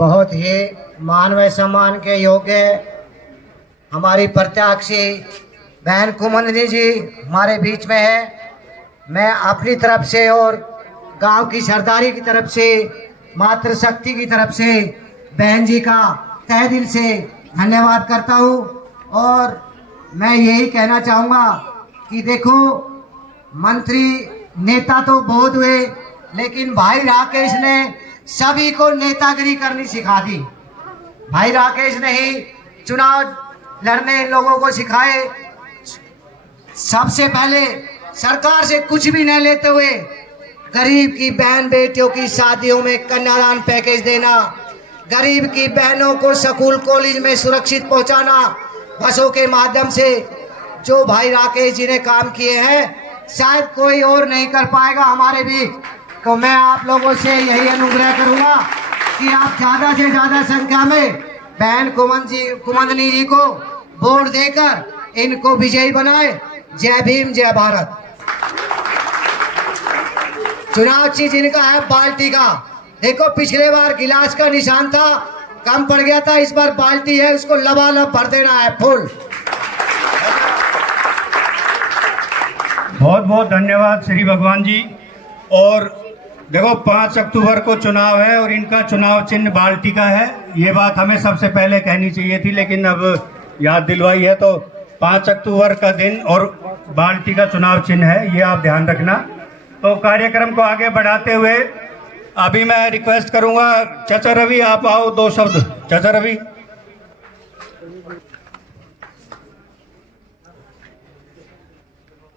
बहुत ही मान व सम्मान के योग्य हमारी प्रत्याशी बहन कुमुदनी जी हमारे बीच में है। मैं अपनी तरफ से और गांव की सरदारी की तरफ से, मातृशक्ति की तरफ से बहन जी का तहे दिल से धन्यवाद करता हूं। और मैं यही कहना चाहूँगा कि देखो, मंत्री नेता तो बहुत हुए, लेकिन भाई राकेश ने सभी को नेतागिरी करनी सिखा दी। भाई राकेश ने ही चुनाव लड़ने लोगों को सिखाए। सबसे पहले सरकार से कुछ भी न लेते हुए गरीब की बहन बेटियों की शादियों में कन्यादान पैकेज देना, गरीब की बहनों को स्कूल कॉलेज में सुरक्षित पहुंचाना बसों के माध्यम से, जो भाई राकेश जी ने काम किए हैं शायद कोई और नहीं कर पाएगा हमारे भी। तो मैं आप लोगों से यही अनुग्रह करूंगा कि आप ज्यादा से ज्यादा संख्या में बहन कुमुदनी जी को वोट देकर इनको विजयी बनाए। जय भीम, जय भारत। चुनाव चीज इनका है बाल्टी का। देखो, पिछले बार गिलास का निशान था, कम पड़ गया था, इस बार बाल्टी है, उसको लबालब भर देना है फुल। बहुत बहुत धन्यवाद श्री भगवान जी। और देखो, 5 अक्टूबर को चुनाव है और इनका चुनाव चिन्ह बाल्टी का है। ये बात हमें सबसे पहले कहनी चाहिए थी, लेकिन अब याद दिलवाई है। तो 5 अक्टूबर का दिन और बाल्टी का चुनाव चिन्ह है, ये आप ध्यान रखना। तो कार्यक्रम को आगे बढ़ाते हुए अभी मैं रिक्वेस्ट करूंगा, चाचा रवि आप आओ, 2 शब्द। चाचा रवि।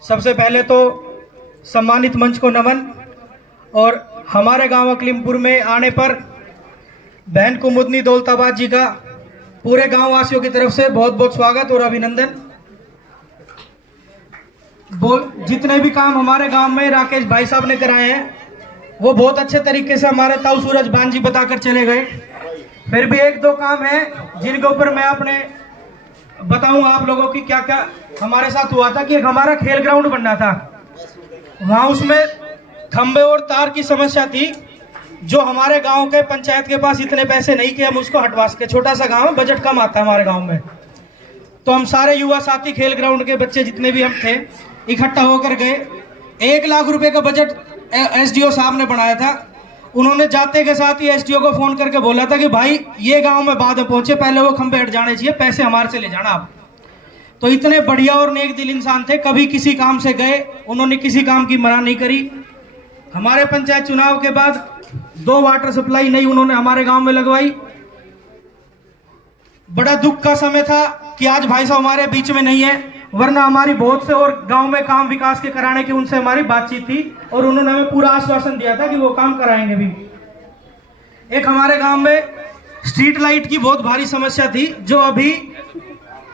सबसे पहले तो सम्मानित मंच को नमन। और हमारे गांव अकलीमपुर में आने पर बहन कुमुदनी दौलताबाद जी का पूरे गांव वासियों की तरफ से बहुत बहुत स्वागत और अभिनंदन। जितने भी काम हमारे गांव में राकेश भाई साहब ने कराए हैं वो बहुत अच्छे तरीके से हमारे ताऊ सूरज भान जी बताकर चले गए। फिर भी 1-2 काम है जिनके ऊपर मैं अपने बताऊं आप लोगों की क्या क्या हमारे साथ हुआ था। कि एक हमारा खेल ग्राउंड बनना था, वहां उसमें खंबे और तार की समस्या थी, जो हमारे गांव के पंचायत के पास इतने पैसे नहीं कि हम उसको हटवा सके। छोटा सा गांव है, बजट कम आता है हमारे गांव में। तो हम सारे युवा साथी खेल ग्राउंड के बच्चे जितने भी हम थे इकट्ठा होकर गए। 1 लाख रुपए का बजट एसडीओ साहब ने बनाया था। उन्होंने जाते के साथ ही एसडीओ को फोन करके बोला था कि भाई ये गांव में बाद में पहुंचे, पहले वो खंबे हट जाने चाहिए, पैसे हमारे से ले जाना आप। तो इतने बढ़िया और नेक दिल इंसान थे, कभी किसी काम से गए, उन्होंने किसी काम की मना नहीं करी। हमारे पंचायत चुनाव के बाद 2 वाटर सप्लाई नहीं उन्होंने हमारे गांव में लगवाई। बड़ा दुख का समय था कि आज भाई साहब हमारे बीच में नहीं है, वरना हमारी बहुत से और गांव में काम विकास के कराने की उनसे हमारी बातचीत थी और उन्होंने हमें पूरा आश्वासन दिया था कि वो काम कराएंगे भी। एक हमारे गांव में स्ट्रीट लाइट की बहुत भारी समस्या थी, जो अभी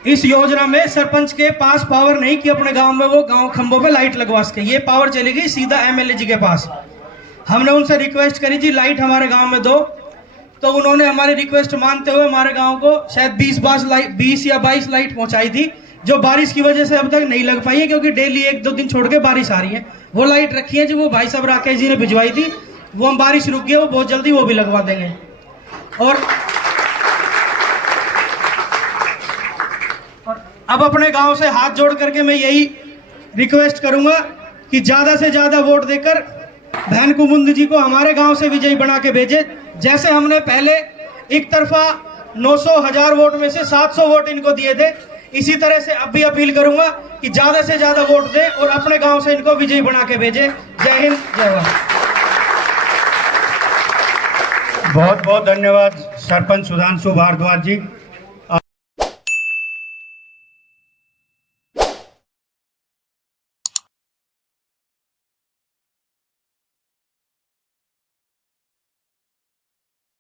इस योजना में सरपंच के पास पावर नहीं कि अपने गांव में वो गांव खंभों पे लाइट लगवा सके। ये पावर चली गई सीधा एमएलए जी के पास। हमने उनसे रिक्वेस्ट करी जी लाइट हमारे गांव में दो, तो उन्होंने हमारी रिक्वेस्ट मानते हुए हमारे गांव को शायद 20 या 22 लाइट पहुंचाई थी, जो बारिश की वजह से अब तक नहीं लग पाई है, क्योंकि डेली 1-2 दिन छोड़ के बारिश आ रही है। वो लाइट रखी है जो वो भाई साहब राकेश जी ने भिजवाई थी, वो हम बारिश रुक गई, वो बहुत जल्दी वो भी लगवा देंगे। और अब अपने गांव से हाथ जोड़ करके मैं यही रिक्वेस्ट करूंगा कि ज्यादा से ज्यादा वोट देकर बहन कुमुदनी जी को हमारे गांव से विजयी बना के भेजे। जैसे हमने पहले एक तरफा 900,000 वोट में से 700 वोट इनको दिए थे, इसी तरह से अब भी अपील करूंगा कि ज्यादा से ज्यादा वोट दें और अपने गांव से इनको विजयी बना के भेजे। जय हिंद, जय भारत। बहुत बहुत धन्यवाद सरपंच सुधांशु भारद्वाज जी।